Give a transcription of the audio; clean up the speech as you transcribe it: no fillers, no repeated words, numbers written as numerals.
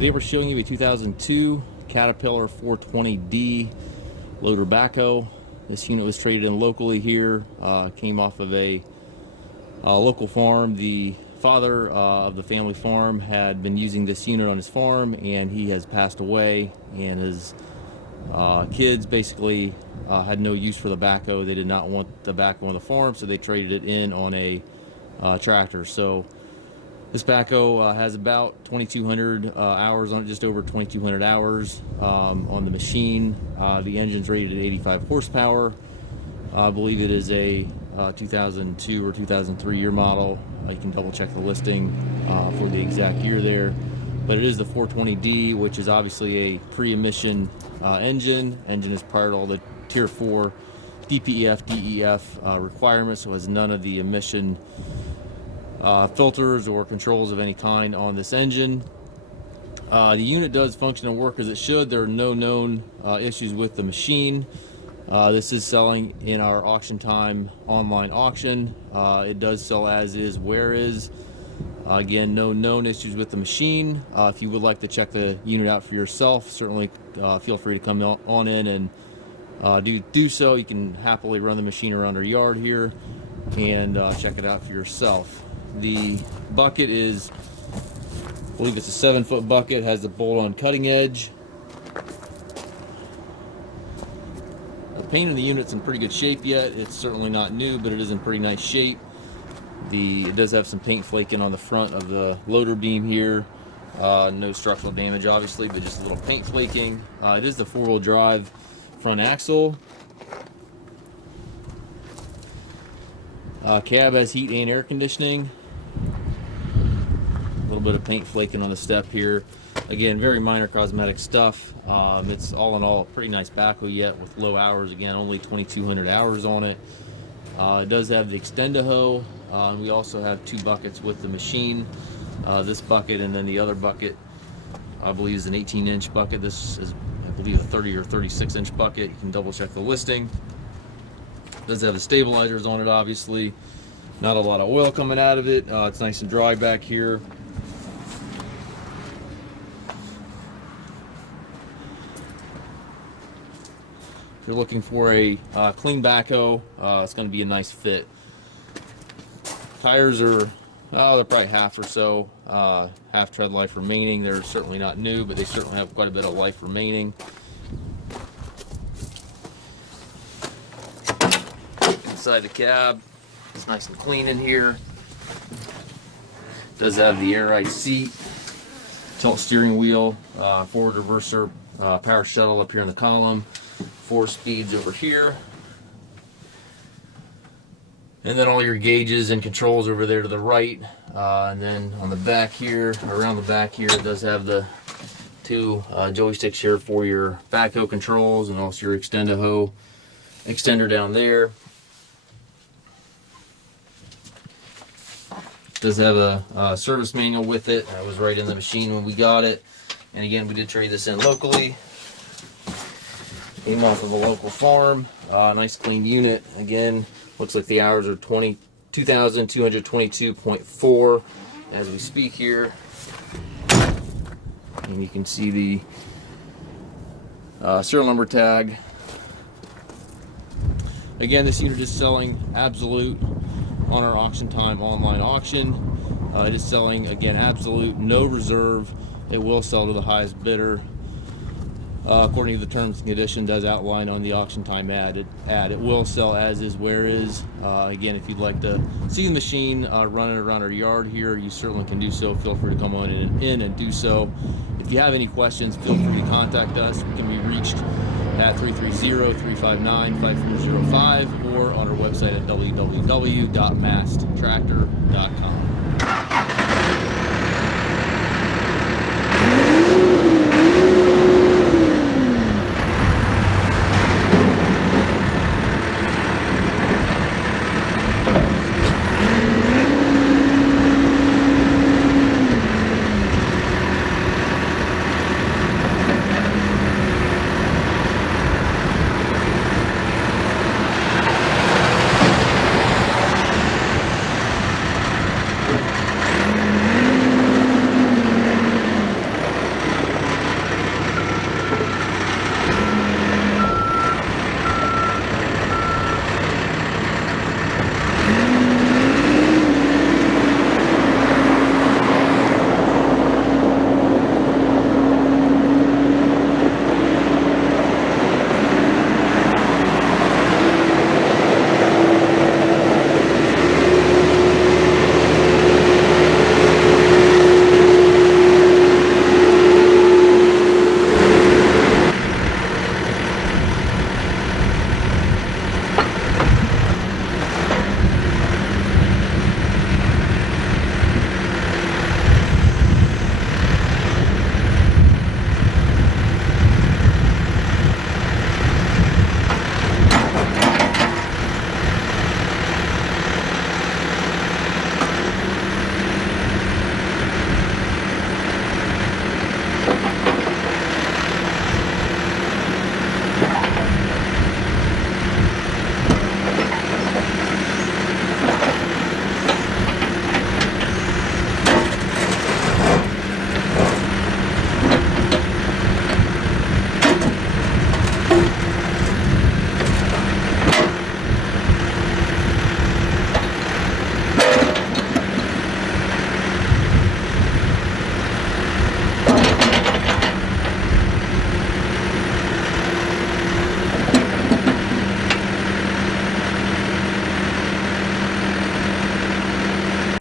Today we're showing you a 2002 Caterpillar 420D loader backhoe. This unit was traded in locally here, came off of a local farm. The father of the family farm had been using this unit on his farm, and he has passed away, and his kids basically had no use for the backhoe. They did not want the backhoe on the farm, so they traded it in on a tractor. So this backhoe has about 2,200 hours on it, just over 2,200 hours on the machine. The engine's rated at 85 horsepower. I believe it is a 2002 or 2003 year model. You can double check the listing for the exact year there. But it is the 420D, which is obviously a pre-emission engine. Engine is prior to all the Tier 4 DPEF, DEF requirements, so has none of the emission filters or controls of any kind on this engine. The unit does function and work as it should. There are no known issues with the machine. This is selling in our AuctionTime online auction. It does sell as is, where is. Again, no known issues with the machine. If you would like to check the unit out for yourself, certainly feel free to come on in and do so. You can happily run the machine around our yard here and check it out for yourself. The bucket is, I believe it's a 7-foot bucket, has the bolt-on cutting edge. The paint of the unit's in pretty good shape yet. It's certainly not new, but it is in pretty nice shape. It does have some paint flaking on the front of the loader beam here. No structural damage, obviously, but just a little paint flaking. It is the 4-wheel drive front axle. Cab has heat and air conditioning. A little bit of paint flaking on the step here. Again, very minor cosmetic stuff. It's all in all a pretty nice backhoe yet with low hours. Again, only 2,200 hours on it. It does have the extend-a-hoe. We also have 2 buckets with the machine. This bucket and then the other bucket, I believe, is an 18-inch bucket. This is, I believe, a 30 or 36-inch bucket. You can double check the listing. It does have the stabilizers on it, obviously. Not a lot of oil coming out of it. It's nice and dry back here. If you're looking for a clean backhoe, it's going to be a nice fit. Tires are, they're probably half or so, half tread life remaining. They're certainly not new, but they certainly have quite a bit of life remaining. Inside the cab, it's nice and clean in here. Does have the air ride seat, tilt steering wheel, forward reverser, power shuttle up here in the column, 4 speeds over here. And then all your gauges and controls over there to the right. And then on the back here, around the back here, it does have the 2 joysticks here for your backhoe controls, and also your extend-a-hoe extender down there. It does have a service manual with it. That was right in the machine when we got it. And again, we did trade this in locally. Came off of a local farm. Nice clean unit. Again, looks like the hours are 22,222.4 as we speak here. And you can see the serial number tag. Again, this unit is selling absolute on our AuctionTime online auction. It is selling, again, absolute, no reserve. It will sell to the highest bidder. According to the terms and conditions as outlined on the AuctionTime ad. It will sell as is, where is. Again, if you'd like to see the machine running around our yard here, you certainly can do so. Feel free to come on in and do so. If you have any questions, feel free to contact us. We can be reached at 330-359-5405 or on our website at www.masttractor.com.